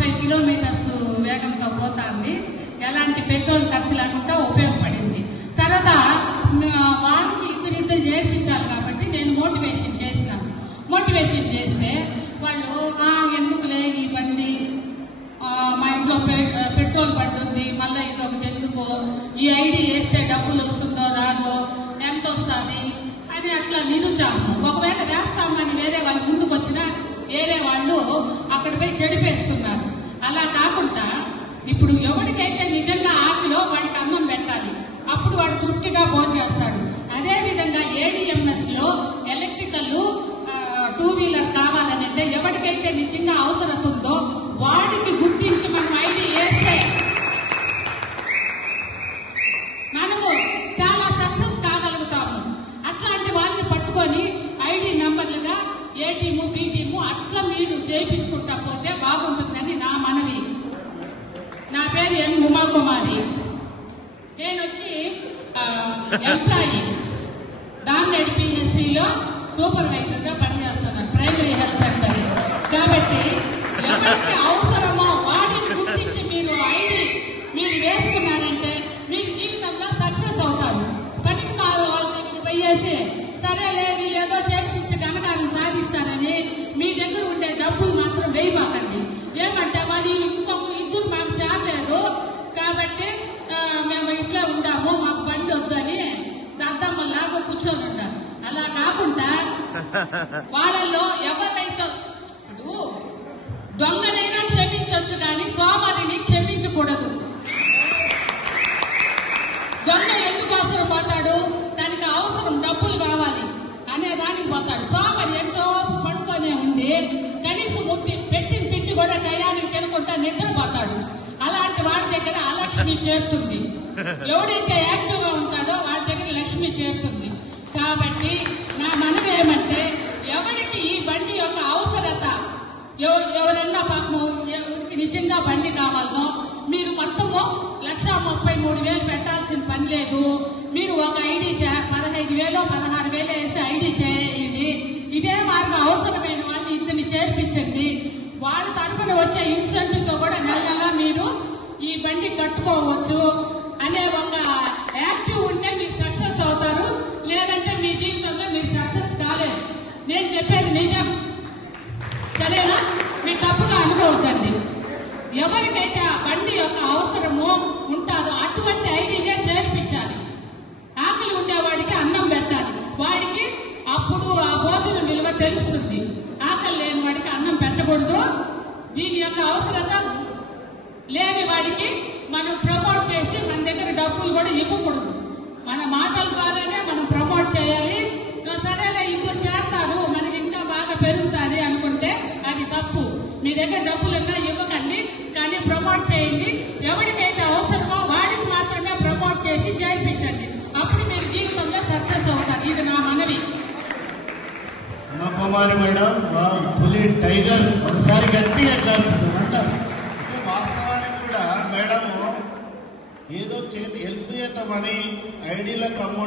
45 kilometres వేగంతో పోతుంది. ఎలాంటి పెట్రోల్ ఖర్చు లేకుండా ఉపయోగపడింది. తర్వాత వాడికి ఇద్దరిద్దరు చేర్పించాలి కాబట్టి నేను మోటివేషన్ చేసినాను. మోటివేషన్ చేస్తే వాళ్ళు ఎందుకులే ఈ బండి, మా ఇంట్లో పెట్రోల్ బండి ఉంది, మళ్ళీ ఇదొకటి ఎందుకు, ఈ ఐడి వేస్తే డబ్బులు వస్తుందో రాదో, ఎంత వస్తుంది అని అట్లా నిరుచాము. ఒకవేళ వేస్తామని వేరే వాళ్ళు ముందుకు వచ్చినా వేరే వాళ్ళు అక్కడ పోయి చెడిపేస్తున్నారు. అలా కాకుండా ఇప్పుడు ఎవరికైతే నిజంగా ఆకలో వాడికి అన్నం పెట్టాలి, అప్పుడు వాడు తృప్తిగా భోంచేస్తాడు. అదేవిధంగా ఏడీఎంఎస్ లో ఎలక్ట్రికల్ 2 వీలర్ కావాలనంటే ఎవరికైతే నిజంగా అవసరం ఉందో వాడికి గుర్తించి మనం ఐడి వేస్తే మనము చాలా సక్సెస్ కాగలుగుతాము. అట్లాంటి వాళ్ళని పట్టుకొని ఐడి నంబర్లుగా ఏ టీము బి టీము అట్లా మీరు చేయించుకుంటా పోతే బాగుంటుందని నా మనవి. నా పేరు ఎన్ ఉమాకుమారి. నేను వచ్చి ఎంప్లాయీ డామినేట్ పిఎస్సిలో సూపర్వైజర్ గా పనిచేస్తున్నాను, ప్రైమరీ హెల్త్ సెంటర్. కాబట్టి ఎవరికి అవసరమో వాటిని గుర్తించి మీరు ఐడి మీరు వేసుకున్నారంటే మీరు జీవితంలో సక్సెస్ అవుతారు. పనికి వాళ్ళ దగ్గర పోయేసి సరేలే వీళ్ళు ఏదో చేపించి ఘనకార్యం సాధిస్తారని మీ దగ్గర ఉండే డబ్బులు మాత్రం వేయమాకండి. ఏమంటే వాళ్ళు ఇంకొక ఇద్దరు మాకు చేరలేదు కాబట్టి మేము ఇట్లా ఉంటాము, మాకు బండి వద్దని దద్దమ్మలాగా కూర్చొని ఉంటారు. అలా కాకుండా వాళ్ళల్లో ఎవరైతే ఇప్పుడు దొంగనైనా క్షమించవచ్చు కానీ సోమరిని క్షమించకూడదు. దొంగ ఎందుకు అవసరం పోతాడు, దానికి అవసరం డబ్బులు కావాలి అనే దానికి పోతాడు. సోమరి ఎంతో పడుకొనే ఉండి కనీసం పెట్టిన తిండి కూడా టయానికి తినకుండా నిద్రపోతాడు. అలాంటి వాడి దగ్గర అలక్ష్మి చేరుతుంది. ఎవడైతే యాక్టివ్ గా ఉంటాడో వాడి దగ్గర లక్ష్మి చేరుతుంది. కాబట్టి నా మనవి ఏమంటే ఎవరికి ఈ బండి యొక్క అవసరత, ఎవరన్నా పాపము ఎవరికి నిజంగా బండి కావాలనో మీరు మొత్తము 1,33,000 పెట్టాల్సిన పని లేదు. మీరు ఒక ఐడి 15,000 16,000 వేసి ఐడి చేయండి. ఇదే మార్గం అవసరమైన వాళ్ళని ఇద్దరిని చేర్పించండి. వాళ్ళ తరఫున వచ్చే ఇన్సెంటివ్ తో కూడా నెల నెల మీరు ఈ బండి కట్టుకోవచ్చు అనే ఒక యాక్టివ్ ఉంటే మీరు సక్సెస్ అవుతారు. లేదంటే మీ జీవితంలో మీరు సక్సెస్ కాలేదు. నేను చెప్పేది నిజం, సరేనా? మీ తప్పుగా అనుకోవద్దండి. ఎవరికైతే ఆ బండి యొక్క అవసరము ఉంటుందో అటువంటి ఐడినే చేర్పించాలి. ఆకలి ఉండేవాడికి అన్నం పెట్టాలి, వాడికి అప్పుడు ఆ భోజనం విలువ తెలుస్తుంది. ఆకలి లేని వాడికి అన్నం పెట్టకూడదు. దీని యొక్క అవసరత లేని వాడికి మనం ప్రమోట్ చేసి మన దగ్గర డబ్బులు కూడా ఇవ్వకూడదు. మన మాటల ద్వారానే మనం ప్రమోట్ చేయాలి. సరేలే ఇద్దరు చేస్తారు మనకి ఇంకా బాగా పెరుగుతుంది అనుకుంటే అది తప్పు. మీ దగ్గర డబ్బులన్నా ఇవ్వకండి, కానీ ప్రమోట్ చేయండి. ఎవరికైతే అవసరమో వాడికి మాత్రమే ప్రమోట్ చేసి చేర్పించండి. అప్పుడు మీరు జీవితంలో సక్సెస్ అవుతారు. ఇది నా మనవి. కుమారి మేడం, పులి టైగర్ ఒకసారి గట్టిగా ఎక్కాల్సింది అంటారు. వాస్తవానికి కూడా మేడము ఏదో చేతి హెల్ప్ చేద్దామని ఐడీలకు